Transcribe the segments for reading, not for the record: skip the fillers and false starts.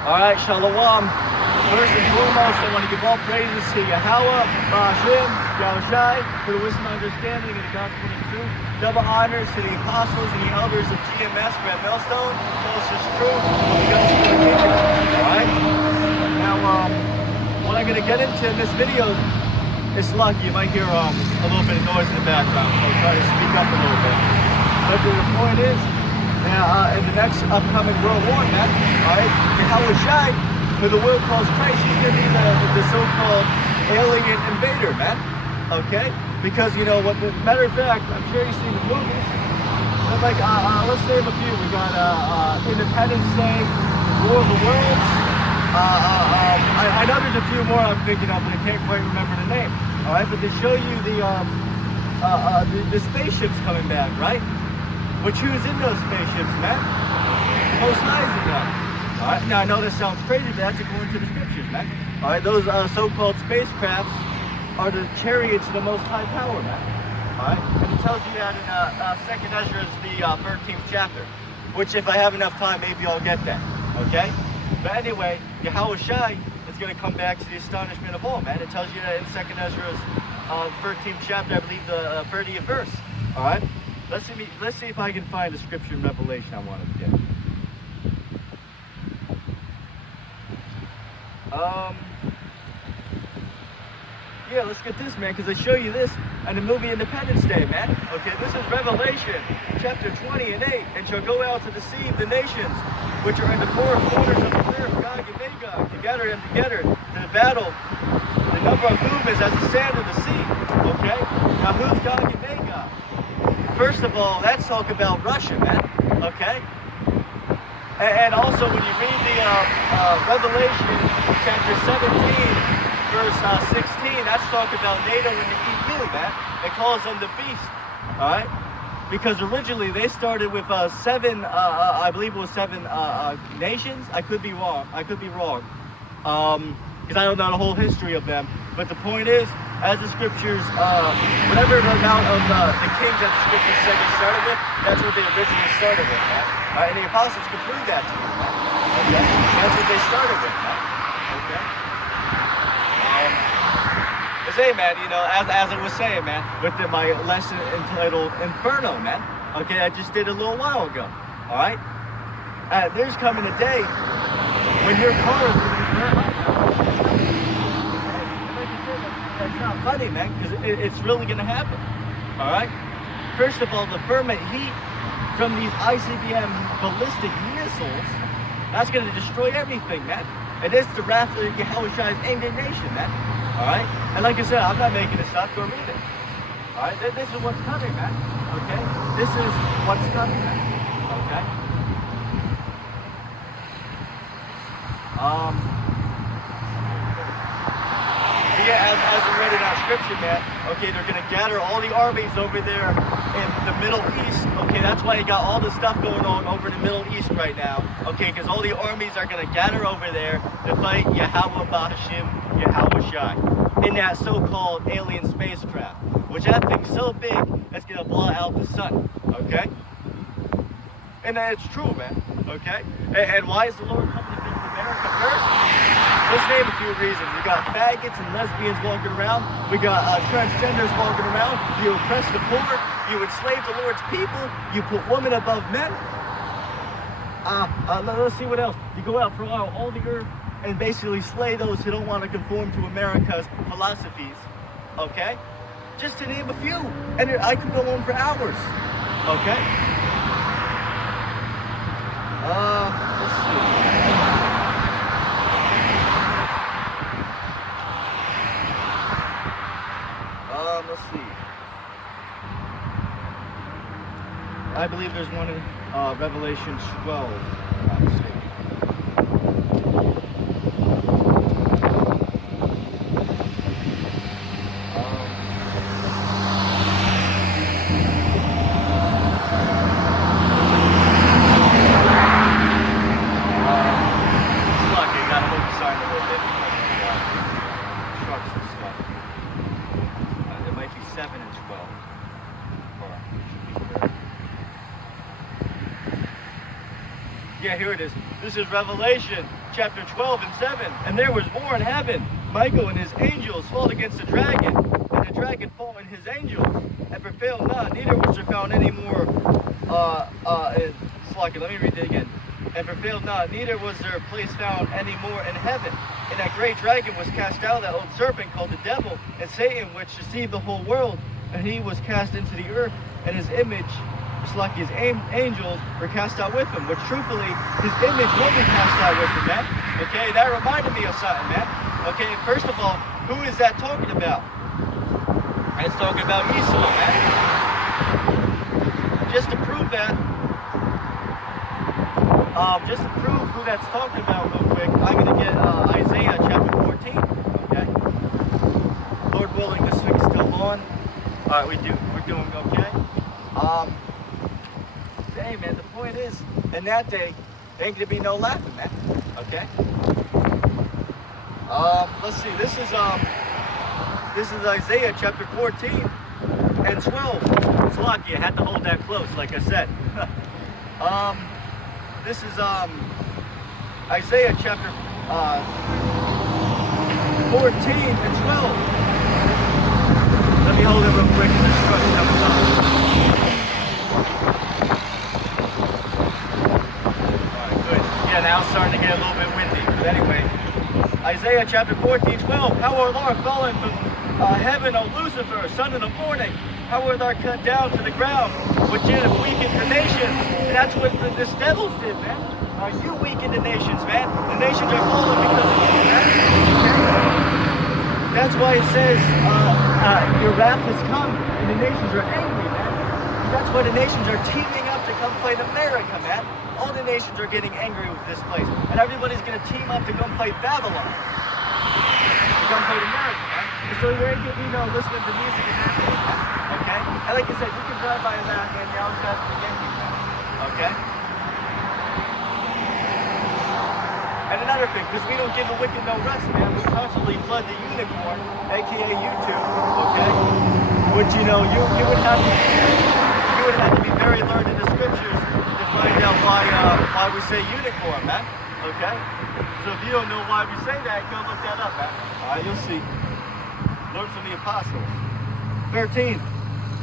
Alright, Shalom. First and foremost, I want to give all praises to Yahweh, Hashem, Yahushai, for the wisdom and understanding of the gospel and truth. Double honors to the apostles and the elders of GMS, Red Millstone, Fellowship's Truth, the gospel of the kingdom. Alright? Now, what I'm going to get into in this video, it's lucky, you might hear a little bit of noise in the background, so I'll try to speak up a little bit. But the point is, in the next upcoming World War, man, alright, Yahushai, who the world calls Christ, he's going to be the so-called alien invader, man, okay? Because, you know, what, matter of fact, I'm sure you've seen the movies, but like, let's name a few. We got Independence Day, War of the Worlds, I know there's a few more I'm thinking of, but I can't quite remember the name, alright? But to show you the spaceships coming back, right? Which who's in those spaceships, man? Most High's in them. Alright, now I know this sounds crazy, but that's according to the scriptures, man. Alright, those so-called spacecrafts are the chariots of the Most High power, man. Alright, and it tells you that in 2nd Ezra's, the 13th chapter. Which, if I have enough time, maybe I'll get that. Okay? But anyway, Yahushai is going to come back to the astonishment of all, man. It tells you that in 2nd Ezra's 13th chapter, I believe the 30th verse. Alright? Let's see if I can find the scripture in Revelation I wanted to get. Yeah, let's get this, man, because I show you this in the movie Independence Day, man. Okay, this is Revelation chapter 20 and 8. And shall go out to deceive the nations which are in the four corners of the earth, Gog and Magog, to gather them together to the battle, the number of whom is as the sand of the sea. Okay? Now, who's Gog and Magog? First of all, let's talk about Russia, man, okay? And also, when you read the Revelation chapter 17, verse 16, that's talking about NATO and the EU, man. It calls them the beast, all right? Because originally they started with seven, I believe it was seven nations. I could be wrong. Because I don't know the whole history of them. But the point is, as the scriptures, whatever the amount of the kings that the scriptures said they started with, that's what they originally started with, man. And the apostles could prove that to you, man. Okay? That's what they started with, man. Okay? Hey, man, you know, as I was saying, man, with my lesson entitled Inferno, man. Okay, I just did a little while ago, all right? There's coming a day when your car is going to be burnt up. That's not funny, man, because it's really going to happen, all right? First of all, the fervent heat from these ICBM ballistic missiles, that's going to destroy everything, man. And it's the wrath of Yahushai's indignation, man. All right? And like I said, I'm not making this up. Go read it. All right? This is what's coming, man. Okay? This is what's coming, man. Okay? Yeah, as we read in our scripture, man, okay, they're going to gather all the armies over there in the Middle East. Okay, that's why you got all the stuff going on over in the Middle East right now. Okay, because all the armies are going to gather over there to fight Yahweh Bahashim, Yahushai, in that so-called alien spacecraft, which that thing's so big, it's going to blot out the sun. Okay? And it's true, man. Okay? And why is the Lord coming to visit America first? Let's name a few reasons. We got faggots and lesbians walking around. We got transgenders walking around. You oppress the poor. You enslave the Lord's people. You put women above men. Let's see what else. You go out for all the earth and basically slay those who don't want to conform to America's philosophies. Okay? Just to name a few. And I could go on for hours. Okay? Let's see. Let's see. I believe there's one in Revelation 12. Let's see. It's lucky. I gotta move the sign a little bit because of the trucks and stuff. It might be 7 and 12. Yeah, here here it is. This is Revelation chapter 12 and 7. And there was war in heaven. Michael and his angels fought against the dragon, and the dragon fought and his angels, and prevailed not, neither was there found any more, let me read it again. And prevailed not, neither was there a place found any more in heaven. And that great dragon was cast out, that old serpent called the devil, and Satan, which deceived the whole world, and he was cast into the earth, and his image, just like his angels, were cast out with him. Which truthfully, his image will be cast out with him, man. Okay, that reminded me of something, man. Okay, first of all, who is that talking about? It's talking about Esau, man. Just to prove that, just to prove who that's talking about real quick, I'm going to get Isaiah chapter 14, okay? Lord willing, this week's still on. Alright, we're doing okay. Hey man, the point is, in that day, there ain't going to be no laughing, man, okay? Let's see, this is Isaiah chapter 14 and 12. It's lucky, I had to hold that close, like I said. This is Isaiah chapter 14 and 12. Let me hold it real quick and this truck's coming up. Alright, good. Yeah, now it's starting to get a little bit windy. But anyway, Isaiah chapter 14, 12. How art thou fallen from heaven, O Lucifer, son of the morning? How art thou cut down to the ground, which did weaken the nations? And that's what this devils did, man. You weaken the nations, man. The nations are fallen because of you, man. That's why it says, your wrath has come, and the nations are angry, man. That's why the nations are teaming up to come fight America, man. All the nations are getting angry with this place. And everybody's going to team up to come fight Babylon. To come fight America, man. And so you're going to be, listening to music and that, okay? And like I said, you can drive by that and yell at the Yankees, man. Okay? And another thing, because we don't give the wicked no rest, man, we constantly flood the unicorn, aka YouTube, okay? Which you would have to be very learned in the scriptures to find out why we say unicorn, man. Okay? So if you don't know why we say that, go look that up, man. Alright, you'll see. Learn from the apostles. 13.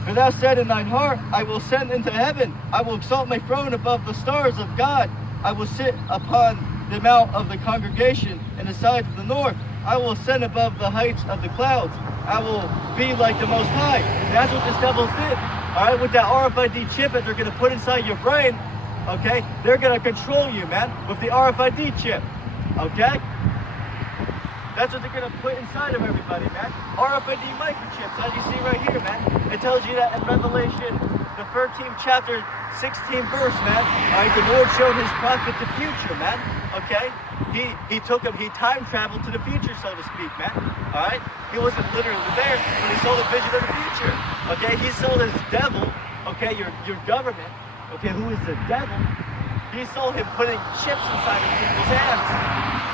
For thou said in thine heart, I will ascend into heaven. I will exalt my throne above the stars of God. I will sit upon the mount of the congregation in the sides of the north. I will ascend above the heights of the clouds. I will be like the Most High. And that's what this devils did. Alright, with that RFID chip that they're going to put inside your brain, okay, they're going to control you, man, with the RFID chip. Okay? That's what they're going to put inside of everybody, man. RFID microchips, as you see right here, man. It tells you that in Revelation, the 13th chapter, 16th verse, man. Alright, the Lord showed his prophet the future, man. Okay? He time traveled to the future, so to speak, man. Alright? He wasn't literally there, but he saw the vision of the future. Okay? He saw this devil, okay, your government, okay, who is the devil. He saw him putting chips inside of people's hands.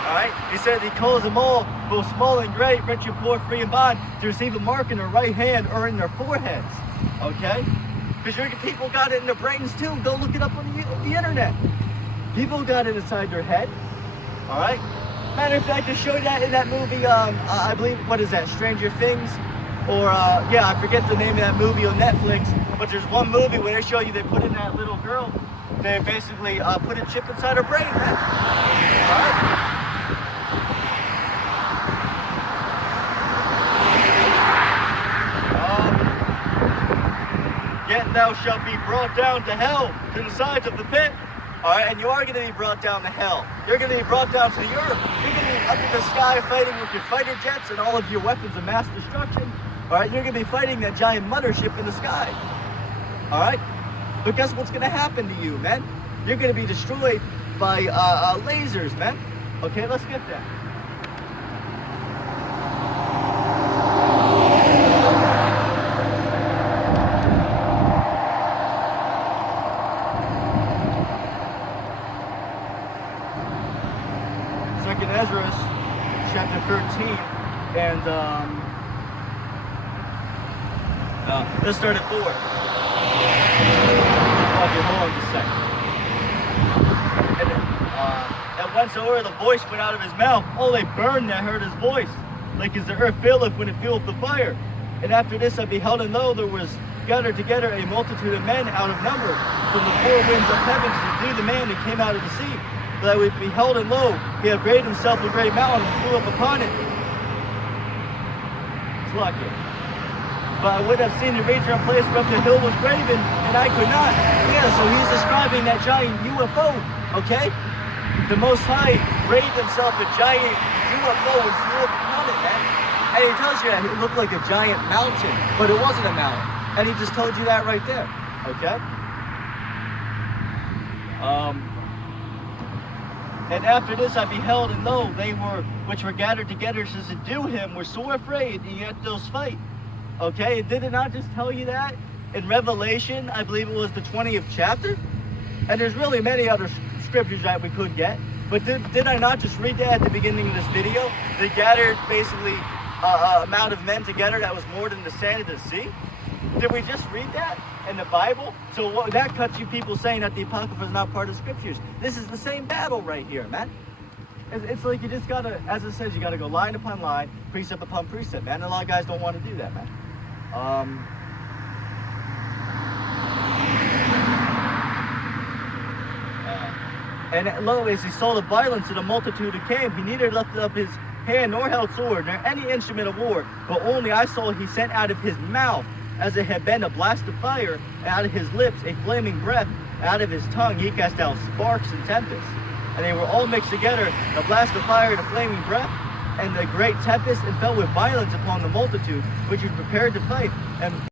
Alright? He said he calls them all, both small and great, rich and poor, free and bond, to receive a mark in their right hand or in their foreheads. Okay? Because people got it in their brains too. Go look it up on the internet. People got it inside their head. Alright? Matter of fact, they showed that in that movie, I believe, what is that, Stranger Things? Or, yeah, I forget the name of that movie on Netflix, but there's one movie where they show you they put in that little girl, they basically put a chip inside her brain, man. Alright? Yet thou shalt be brought down to hell, to the sides of the pit. Alright, and you are going to be brought down to hell. You're going to be brought down to the earth. You're going to be up in the sky fighting with your fighter jets and all of your weapons of mass destruction. Alright, you're going to be fighting that giant mothership in the sky. Alright? But guess what's going to happen to you, man? You're going to be destroyed by lasers, man. Okay, let's get that. Second Ezra, chapter 13, and let's start at 4. Okay, hold on just a second. once over, the voice went out of his mouth. Oh, they burned that heard his voice, like as the earth faileth when it feeleth the fire. And after this I beheld, and lo, there was gathered together a multitude of men out of number from the four winds of heaven to do the man that came out of the sea. That we beheld, and lo, he had raised himself a great mountain and flew up upon it. It's lucky. But I would have seen the region or place where the hill was graven, and I could not. Yeah, so he's describing that giant UFO, okay? The Most High raised himself a giant UFO and flew up upon it, man. And he tells you that it looked like a giant mountain, but it wasn't a mountain. And he just told you that right there, okay? And after this I beheld, and lo, they which were gathered together to subdue him were sore afraid, and yet those fight. Okay, did it not just tell you that in Revelation? I believe it was the 20th chapter. And there's really many other scriptures that we could get. But did I not just read that at the beginning of this video? They gathered basically an amount of men together that was more than the sand of the sea. Did we just read that in the Bible? So that cuts you people saying that the Apocrypha is not part of scriptures. This is the same battle right here, man. It's like you just gotta, as it says, you gotta go line upon line, precept upon precept, man. And a lot of guys don't want to do that, man. And lo, as he saw the violence of the multitude who came, he neither lifted up his hand nor held sword, nor any instrument of war, but only I saw he sent out of his mouth, as it had been a blast of fire, and out of his lips a flaming breath, and out of his tongue he cast out sparks and tempests. And they were all mixed together, the blast of fire, the flaming breath, and the great tempest, and fell with violence upon the multitude, which was prepared to fight. And